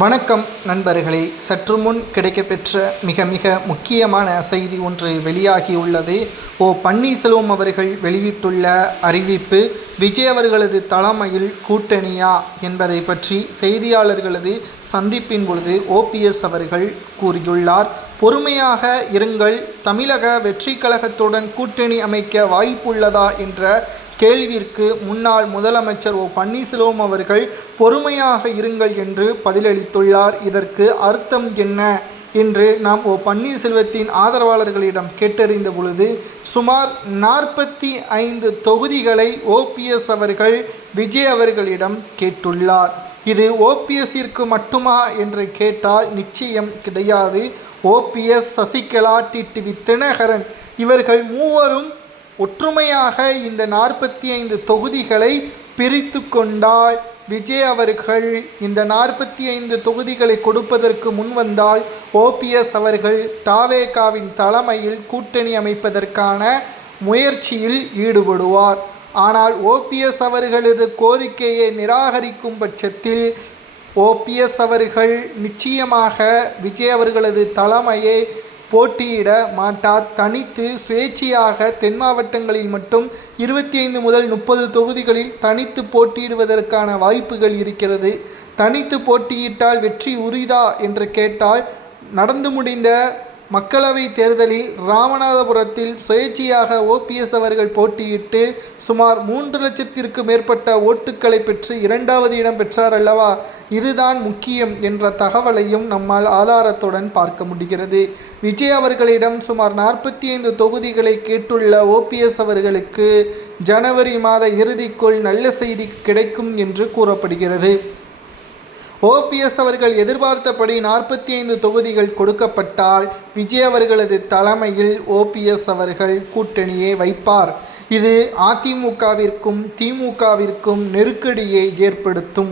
வணக்கம் நண்பர்களே. சற்று முன் கிடைக்கப்பெற்ற மிக மிக முக்கியமான செய்தி ஒன்று வெளியாகியுள்ளது. ஓ பன்னீர்செல்வம் அவர்கள் வெளியிட்டுள்ள அறிவிப்பு விஜய் அவர்களது தலைமையில் கூட்டணியா என்பதை பற்றி செய்தியாளர்களது சந்திப்பின் பொழுது ஓபிஎஸ் அவர்கள் கூறியுள்ளார். பொறுமையாக இருங்கள். தமிழக வெற்றி கழகத்துடன் கூட்டணி அமைக்க வாய்ப்புள்ளதா? என்ற கேள்விற்கு முன்னாள் முதலமைச்சர் ஓ பன்னீர்செல்வம் அவர்கள் பொறுமையாக இருங்கள் என்று பதிலளித்துள்ளார். இதற்கு அர்த்தம் என்ன? என்று நாம் ஓ பன்னீர்செல்வத்தின் ஆதரவாளர்களிடம் கேட்டறிந்த பொழுது சுமார் நாற்பத்தி ஐந்து தொகுதிகளை ஓபிஎஸ் அவர்கள் விஜய் அவர்களிடம் கேட்டுள்ளார். இது ஓபிஎஸ்ஸிற்கு மட்டுமா என்று கேட்டால் நிச்சயம் கிடையாது. ஓபிஎஸ் சசிகலா டிடிவி தினகரன் இவர்கள் மூவரும் ஒற்றுமையாக இந்த நாற்பத்தி ஐந்து தொகுதிகளை பிரித்து கொண்டால் விஜய் அவர்கள் இந்த நாற்பத்தி ஐந்து தொகுதிகளை கொடுப்பதற்கு முன்வந்தால் ஓபிஎஸ் அவர்கள் தாவேகாவின் தலைமையில் கூட்டணி அமைப்பதற்கான முயற்சியில் ஈடுபடுவார். ஆனால் ஓபிஎஸ் அவர்களது கோரிக்கையை நிராகரிக்கும் பட்சத்தில் ஓபிஎஸ் அவர்கள் நிச்சயமாக விஜய் அவர்களது தலைமையை போட்டியிட மாட்டார். தனித்து சுயேட்சையாக தென் மாவட்டங்களில் மட்டும் இருபத்தி ஐந்து முதல் முப்பது தொகுதிகளில் தனித்து போட்டியிடுவதற்கான வாய்ப்புகள் இருக்கிறது. தனித்து போட்டியிட்டால் வெற்றி உரிதா என்று கேட்டால் நடந்து முடிந்த மக்களவை தேர்தலில் ராமநாதபுரத்தில் சுயேட்சையாக ஓபிஎஸ் அவர்கள் போட்டியிட்டு சுமார் மூன்று லட்சத்திற்கு மேற்பட்ட ஓட்டுக்களை பெற்று இரண்டாவது இடம் பெற்றார் அல்லவா? இதுதான் முக்கியம் என்ற தகவலையும் நம்மால் ஆதாரத்துடன் பார்க்க முடிகிறது. விஜய் அவர்களிடம் சுமார் நாற்பத்தி ஐந்து தொகுதிகளை கேட்டுள்ள ஓபிஎஸ் அவர்களுக்கு ஜனவரி மாத இறுதிக்குள் நல்ல செய்தி கிடைக்கும் என்று கூறப்படுகிறது. ஓபிஎஸ் அவர்கள் எதிர்பார்த்தபடி நாற்பத்தி ஐந்து தொகுதிகள் கொடுக்கப்பட்டால் விஜய் அவர்களது தலைமையில் ஓபிஎஸ் அவர்கள் கூட்டணியை வைப்பார். இது அதிமுகவிற்கும் திமுகவிற்கும் நெருக்கடியை ஏற்படுத்தும்.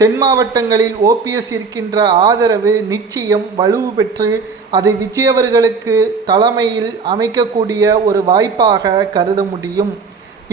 தென் மாவட்டங்களில் ஓபிஎஸ் இருக்கின்ற ஆதரவு நிச்சயம் வலுவு பெற்று அதை விஜய் அவர்களுக்கு தலைமையில் அமைக்கக்கூடிய ஒரு வாய்ப்பாக கருத முடியும்.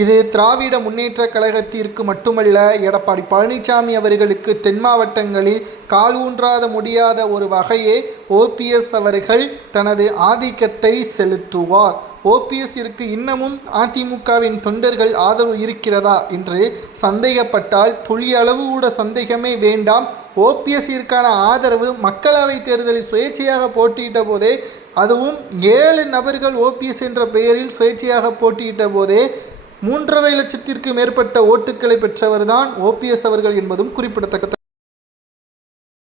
இது திராவிட முன்னேற்ற கழகத்திற்கு மட்டுமல்ல எடப்பாடி பழனிசாமி அவர்களுக்கு தென் மாவட்டங்களில் கால் ஊன்றாத முடியாத ஒரு வகையே ஓபிஎஸ் அவர்கள் தனது ஆதிக்கத்தை செலுத்துவார். ஓபிஎஸ்ஸிற்கு இன்னமும் அதிமுகவின் தொண்டர்கள் ஆதரவு இருக்கிறதா என்று சந்தேகப்பட்டால் துளியளவு கூட சந்தேகமே வேண்டாம். ஓபிஎஸ்ஸிற்கான ஆதரவு மக்களவை தேர்தலில் சுயேட்சையாக போட்டியிட்ட போதே அதுவும் ஏழு நபர்கள் ஓபிஎஸ் என்ற பெயரில் சுயேட்சையாக போட்டியிட்ட போதே மூன்றரை லட்சத்திற்கு மேற்பட்ட ஓட்டுக்களை பெற்றவர்தான் ஓபிஎஸ் அவர்கள் என்பதும் குறிப்பிடத்தக்க